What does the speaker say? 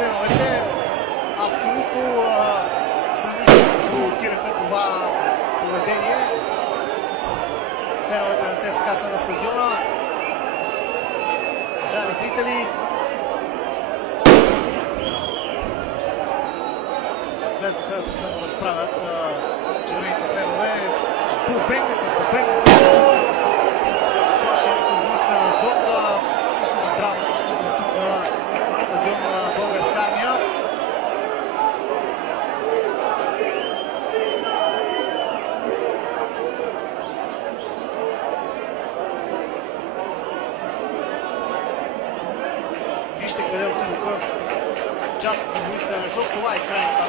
феновете абсолютно сами блокираха това поведение. Феновете на ЦСКА са на стадиона. Уважаеми зрители, влезнаха да се саморазправят червените фенове. Побегнаха. Сплашени футболисти на Аждот. Мисля, че драма се случва тук на стадион на Българска армия. Вижте къде отидоха част от футболистите на Аждот. Това е крайният